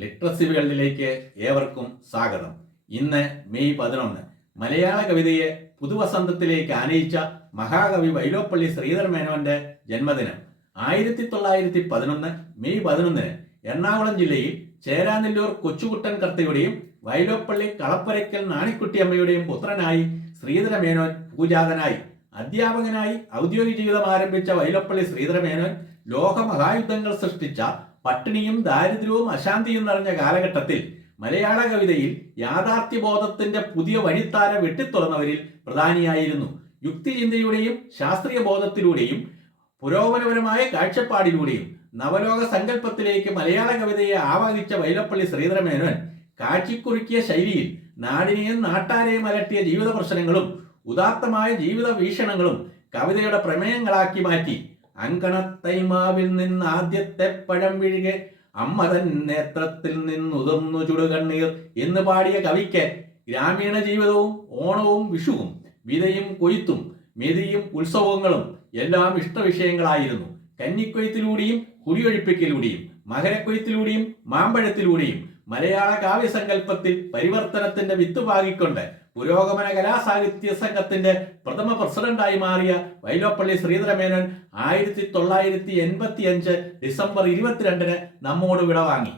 Literacy വേൾഡിലേക്ക് ഏവർക്കും സ്വാഗതം. ഇന്ന് മെയ് പതിനൊന്ന്. മലയാള കവിതയെ പുതുവസന്തത്തിലേക്ക് ആനയിച്ച മഹാകവി വൈലോപ്പള്ളി ശ്രീധർ മേനോന്റെ ജന്മദിനം. ആയിരത്തി തൊള്ളായിരത്തി പതിനൊന്ന് മെയ് പതിനൊന്നിന് എറണാകുളം ജില്ലയിൽ ചേരാനെല്ലൂർ കൊച്ചുകുട്ടൻ കർത്തയുടെയും വൈലോപ്പള്ളി കളപ്പരയ്ക്കൽ നാണിക്കുട്ടിയമ്മയുടെയും പുത്രനായി ശ്രീധര മേനോൻ പൂജാതനായി. അധ്യാപകനായി ഔദ്യോഗിക ജീവിതം ആരംഭിച്ച വൈലപ്പള്ളി ശ്രീധരമേനോൻ ലോകമഹായുദ്ധങ്ങൾ സൃഷ്ടിച്ച പട്ടിണിയും ദാരിദ്ര്യവും അശാന്തിയും നിറഞ്ഞ കാലഘട്ടത്തിൽ മലയാള കവിതയിൽ യാഥാർത്ഥ്യബോധത്തിന്റെ പുതിയ വഴിത്താര വെട്ടിത്തുറന്നവരിൽ പ്രധാനിയായിരുന്നു. യുക്തിചിന്തയുടെയും ശാസ്ത്രീയ ബോധത്തിലൂടെയും പുരോഗമനപരമായ കാഴ്ചപ്പാടിലൂടെയും നവലോക സങ്കല്പത്തിലേക്ക് മലയാള കവിതയെ ആവാഹിച്ച വൈലപ്പള്ളി ശ്രീധരമേനോൻ കാഴ്ചക്കുറുക്കിയ ശൈലിയിൽ നാടിനെയും നാട്ടാരെയും അലട്ടിയ ജീവിത പ്രശ്നങ്ങളും ഉദാത്തമായ ജീവിത വീക്ഷണങ്ങളും കവിതയുടെ പ്രമേയങ്ങളാക്കി മാറ്റി അങ്കണത്തൈമാവിൽ നിന്ന് ആദ്യത്തെ പഴം വിഴുകെ അമ്മതൻ നേത്രത്തിൽ നിന്നുതിർന്നു ചുടുകണ്ണീർ എന്ന് പാടിയ കവിക്ക് ഗ്രാമീണ ജീവിതവും ഓണവും വിഷുവും വിതയും കൊയ്ത്തും മെതിയും ഉത്സവങ്ങളും എല്ലാം ഇഷ്ടവിഷയങ്ങളായിരുന്നു. കന്നിക്കൊയ്ത്തിലൂടെയും കുടിയൊഴിപ്പിക്കലൂടെയും മകരക്കൊയ്ത്തിലൂടെയും മാമ്പഴത്തിലൂടെയും മലയാള കാവ്യസങ്കല്പത്തിൽ പരിവർത്തനത്തിന്റെ വിത്ത് പാകിക്കൊണ്ട് പുരോഗമന കലാസാഹിത്യ സംഘത്തിന്റെ പ്രഥമ പ്രസിഡന്റായി മാറിയ വൈലോപ്പള്ളി ശ്രീധരമേനോൻ ആയിരത്തി തൊള്ളായിരത്തി എൺപത്തി അഞ്ച് ഡിസംബർ ഇരുപത്തിരണ്ടിന് നമ്മോട് വിടവാങ്ങി.